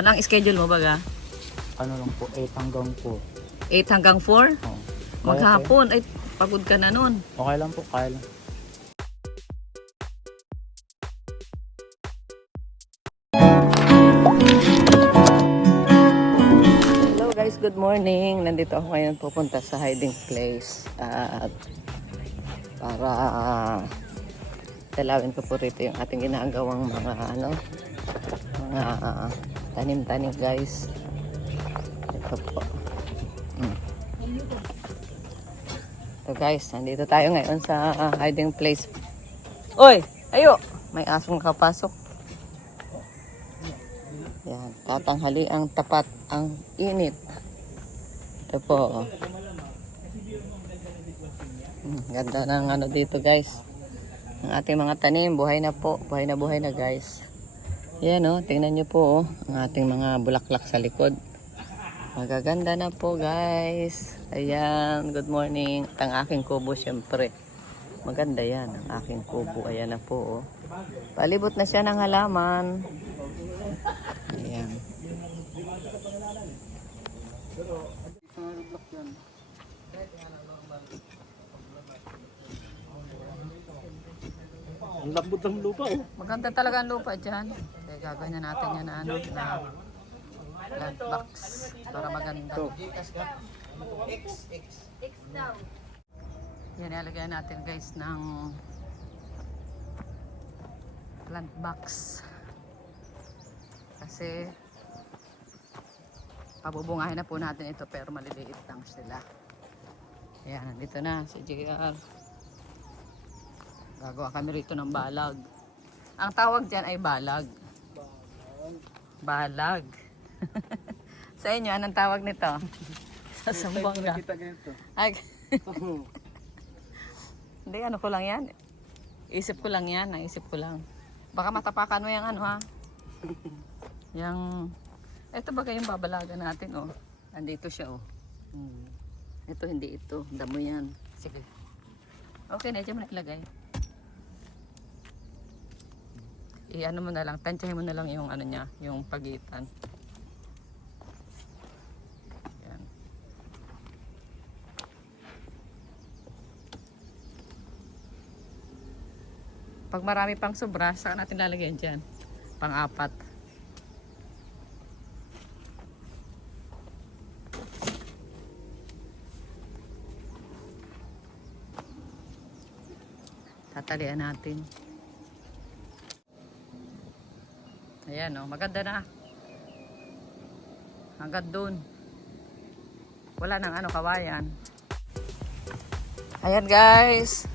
Anong schedule mo baga? Ano lang po, 8 hanggang 4. 8 hanggang 4? Oo. Maghapon. Ay, pagod ka na nun. Okay lang po, kaya lang. Hello guys, good morning. Nandito ako ngayon pupunta sa hiding place. At para dalawin ko po rito yung ating ginagawang mga mga tanim-tanim guys. Ito po. So guys, nandito tayo ngayon sa hiding place. Oy, ayo! May asong kapasok. Yan, tatanghali ang tapat ang init. Ito po. Ganda ng ano dito guys. Ang ating mga tanim, buhay na po. Buhay na guys. Yan o, tingnan nyo po ang ating mga bulaklak sa likod. Magaganda na po guys. Ayan, good morning. At ang aking kubo syempre. Maganda yan, ang aking kubo. Ayan na po. Palibot na siya ng halaman. Ayan. Ang lambot ng lupa oh. Maganda talaga ang lupa dyan. Kaya gagawin na natin yan na ano, na plant box para maganda. Yan, ilalagay natin guys ng plant box. Kasi pabubungahin na po natin ito pero maliliit lang sila. Ayan, nandito na si JR. Gagawa kami rito ng balag. Ang tawag dyan ay balag. Balag. Sa inyo, anong tawag nito? Sa Sambanga. Ay. Hindi, ano ko lang yan. Isip ko lang yan. Naisip ko lang. Baka matapakan mo yung ano ha. Yung, ito ba yung babalagan natin oh. Nandito siya oh. Ito hindi ito. Damo yan. Sige. Okay na, dyan mo na ilagay. I-ano mo na lang, tansyahin mo na lang yung ano niya, yung pagitan. Yan. Pag marami pang sobra, saka natin lalagyan dyan. Pang-apat. Tatalian natin. Ayan o, maganda na. Hanggang dun. Wala nang ano, kawayan. Ayan guys.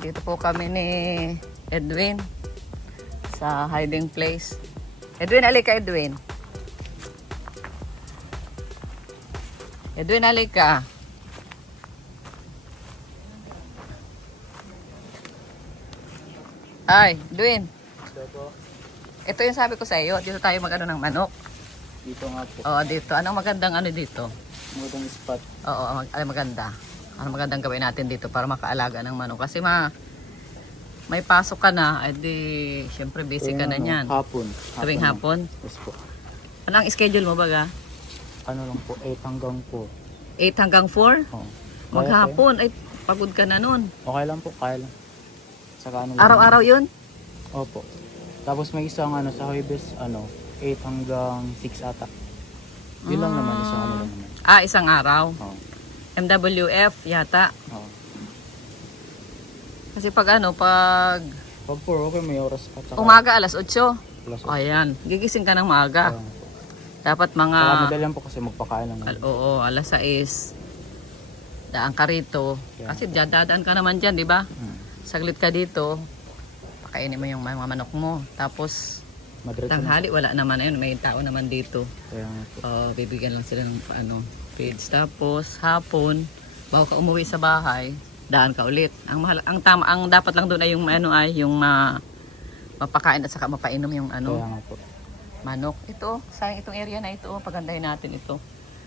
Dito po kami ni Edwin sa hiding place. Edwin, alika Edwin. Edwin, alika. Ay, Edwin. Ito yung sabi ko sa iyo, dito tayo mag-ano ng manok. Dito nga po. Oo, dito. Anong magandang ano dito? Magandang spot. Oo, maganda. Ano magandang gawin natin dito para makaalaga ng manok? Kasi may pasok ka na, edi syempre busy ka na niyan. Hapon. Tuwing hapon? Yes po. Anong schedule mo baga? Ano lang po, 8 hanggang 4. 8 hanggang 4? Oo. Maghapon, ay pagod ka na nun. Okay lang po, kaya lang. Saka ano lang. Araw-araw yun? Opo. Tapos may isang ano sa Huwebes, 8 hanggang 6 ata. Yun lang naman, isang ano lang naman. Ah, isang araw. Oo. MWF yata. Oo. Kasi pag pag Pag 4, okay, may oras pa. Saka umaga alas 8. plus O ayan, gigising ka ng maaga. Dapat mga, Saka madali lang po kasi magpakain lang. oo, alas 6. Daan ka rito. Kasi dadaan ka naman dyan, di ba? Saglit ka dito. Pakainin mo yung mga manok mo. Tapos, Madiretso na. tanghali, wala naman. Ayun, may tao naman dito. Kaya nga po. Bibigyan lang sila ng feeds. Tapos, hapon, bago ka umuwi sa bahay, daan ka ulit. Ang dapat lang doon ay yung yung mapakain at saka mapainom yung Kaya nga po. manok. Ito, sayang itong area na ito. Pagandahin natin ito.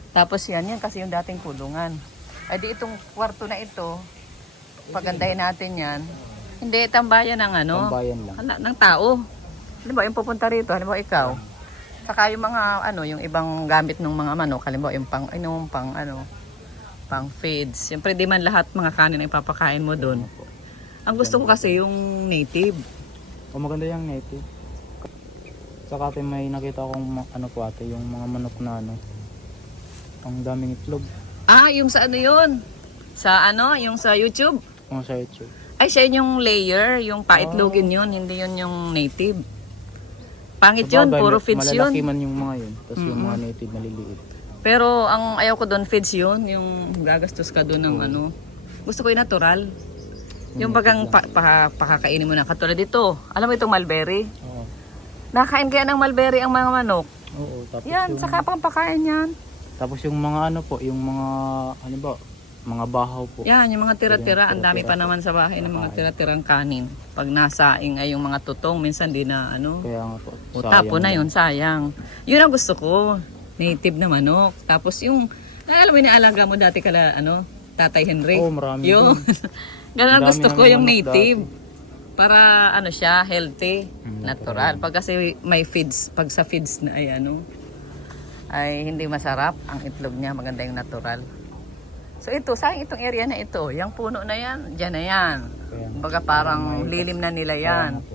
Tapos yan kasi yung dating kulungan. Ay di itong kwarto na ito, pagandahin natin yan. Hindi, tambayan ng Tambayan lang. ng tao. Halimbawa, yung pupunta rito, halimbawa ikaw. Saka yung mga ano, yung ibang gamit ng mga manok, halimbawa yung pang inom, pang feeds. Siyempre di man lahat mga kanin ay papakain mo doon. Ang gusto ko kasi yung native. O maganda yung native. Saka ate may nakita akong ano po ate, yung mga manok na ano. Ang daming itlog. Ah, yung sa ano yun? Sa ano, yung sa YouTube? Kung sa YouTube. Ay, siya yung layer, yung paitlogin yun, hindi yun yung native. Pangit yun, puro feeds yun. Malalaki man yung mga yun. Tapos yung mga native maliliit. Pero ang ayaw ko doon feeds yun, yung gagastos ka doon ng ano. Gusto ko yung natural. Yung bagang pakakainin mo na. Katulad dito, alam mo itong mulberry? Oo. Nakain kaya ng mulberry ang mga manok. Oo. Tapos Yan, yung, saka pang pakain yan. tapos yung mga ano po, yung mga, ano ba, mga bahaw po. Yan, yung mga tira-tira, ang dami pa naman sa bahay ng mga tira-tirang kanin. Pag nasaing ay yung mga tutong, minsan di na ano. Kaya nga po. O tapo na yun, sayang. Yun ang gusto ko. Native na manok. Tapos yung, alam mo yung naalaga mo dati kala, ano, Tatay Henry. Oo, marami Yun. Ganun ang Dami gusto ko, ng yung manok native. Para ano siya, healthy, natural. natural. Pag kasi may feeds, pag sa feeds na ay ano, ay hindi masarap ang itlog niya, maganda yung natural. So ito, sayang itong area na ito, yung puno na yan, dyan na yan. Kumbaga parang lilim na nila yan.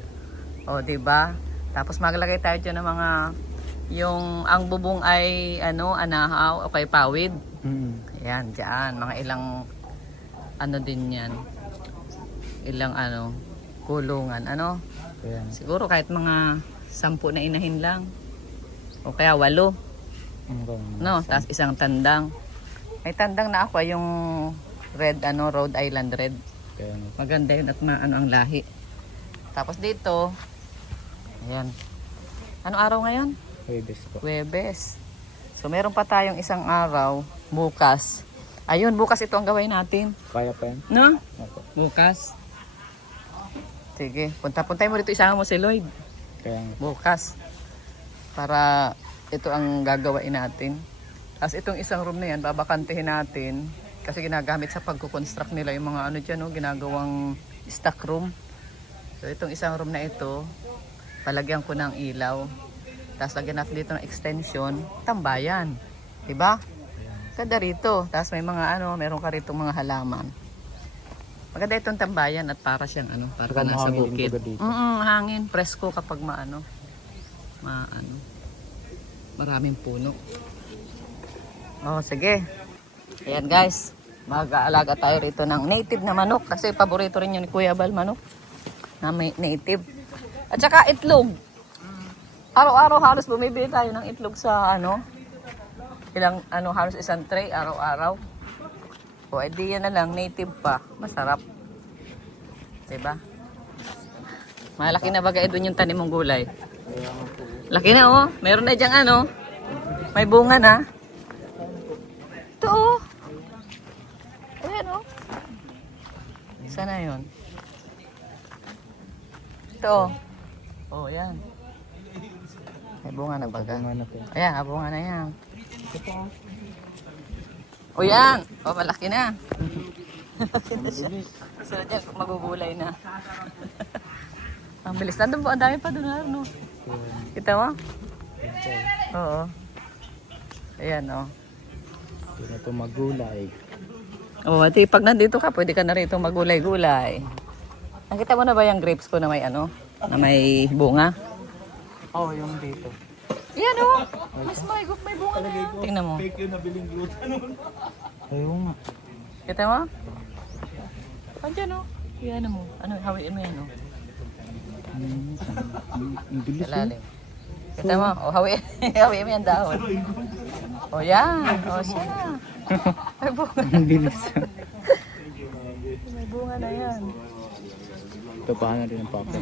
O, di ba? Tapos maglagay tayo dyan ng mga, yung ang bubong ay ano, anahaw o kay pawid. Ayan, dyan, mga ilang ano din yan. Ilang ano, kulungan, ano. Kaya, Siguro kahit mga 10 na inahin lang. O kaya 8. No, tapos isang tandang. May tandang na ako yung red ano, Rhode Island red. kaya, Maganda yun at ano ang lahi. Tapos dito, ayan. Anong araw ngayon? Huwebes po. Huwebes. So meron pa tayong isang araw bukas. Ayun, bukas ito ang gawin natin. Kaya pa yan? No? Opo. Bukas. Sige, punta-puntay mo dito, isama mo si Lloyd. Kaya nga. Bukas. Para ito ang gagawain natin. Tapos itong isang room na yan, babakantihin natin. Kasi ginagamit sa pagkukonstruct nila yung mga ano dyan, no? Ginagawang stock room. So itong isang room na ito, palagyan ko ng ilaw. Tapos lagyan natin dito ng extension, tambayan. Diba? Ganda rito. Tapos may mga ano, meron ka rito mga halaman. Maganda itong tambayan at para siyang ano, para ka nasa mahangin din bukid. ba dito? Hangin, presko kapag maano. Maraming puno. Oh, sige. Ayan guys, mag-aalaga tayo rito ng native na manok kasi paborito rin yun ni Kuya Bal manok na may native. At saka itlog. Araw-araw halos bumibili tayo ng itlog sa ano, ilang ano halos isang tray araw-araw. O edi yan na lang, native pa, masarap. 'Di ba? Malaki na bagay doon yung tanim mong gulay. Laki na oh, meron na diyang ano, may bunga na. Ito oh. Ayan oh. Sana yun. Ito oh. Oh, yan. May bunga na baga. Ayan, bunga na yan. O yan. O, malaki na. Malaki na siya. Sunod yan, mabubulay na. Ang bilis. Nandun po, ang dami pa doon. No? Kita mo? Oo. Ayan, o. Hindi na ito magulay. O, ati, pag nandito ka, pwede ka na rito magulay-gulay. Nakita mo na ba yung grapes ko na may ano? Na may bunga? Oo, yung dito. Yan o. Mas may bunga na yan. Tingnan mo. Ayun nga. Kita mo? Andiyan o. Yan mo. Ano, hawiin mo yan o. Ang bilis Kalalim. Kita mo? O, hawiin. Hawiin mo yan dahon. O, yan. O, siya. May bunga. Ang bilis. May bunga na yan. Ito paano rin ang papa.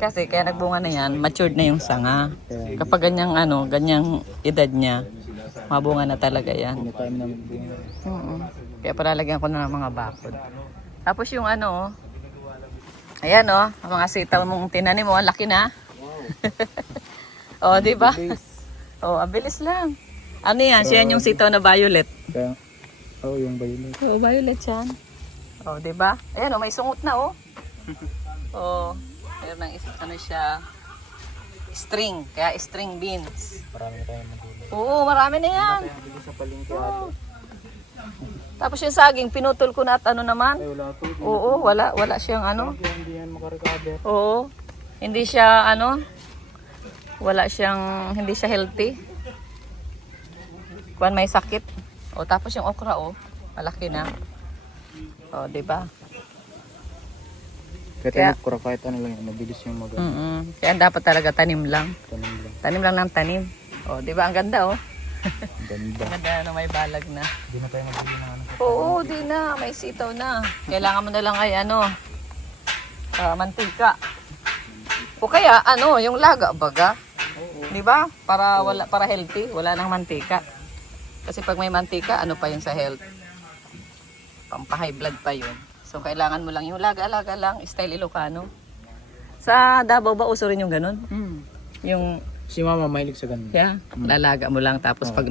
Kasi kaya nagbunga na yan, matured na yung sanga. Kapag ganyang ano, ganyang edad niya, mabunga na talaga yan. Hindi tayo naman bunga. Kaya palalagyan ko na ng mga bakod. Tapos yung ano, ayan o, ang mga sitaw mong tinanim mo, laki na. O, di ba? O, ang bilis lang. Ano yan? Siya yung sitaw na violet. Kaya, yung violet. O, violet yan. O, di ba? Ayan o, may sungot na o. O, meron ng ano siya. string. Kaya string beans. Marami na tayong magulo. Oo, marami na yan. Kaya bili sa palengke ate. Tapos yung saging, pinutol ko na at ano naman. Ay wala to. Oo, wala siyang ano. Kaya hindi yan makarecover. Oo. Hindi siya ano. Hindi siya healthy. Kuwan may sakit. O tapos yung okra malaki na. O, di ba? Kaya tayo kahit ano lang yan, mabilis yung mag Kaya dapat talaga tanim lang. tanim lang. Tanim lang ng tanim. O, di ba? Ang ganda Ganda. Ang ganda na may balag na. Hindi na tayo magbili ng ano. Oo, di na. May sitaw na. Kailangan mo na lang ay mantika. O kaya, yung laga baga. Di ba? Para healthy. Wala nang mantika. Kasi pag may mantika, ano pa yun sa health? Pampa-high blood pa yun. So, kailangan mo lang yung laga-laga lang. Style Ilocano. Sa Davao ba, uso rin yung ganun? Yung Si mama mahilig sa ganun. yeah, lalaga mo lang tapos pag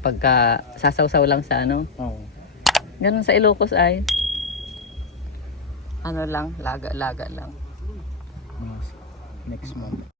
pagka sasaw-saw lang sa Oo. ganun sa Ilocos ay laga-laga lang. Next month.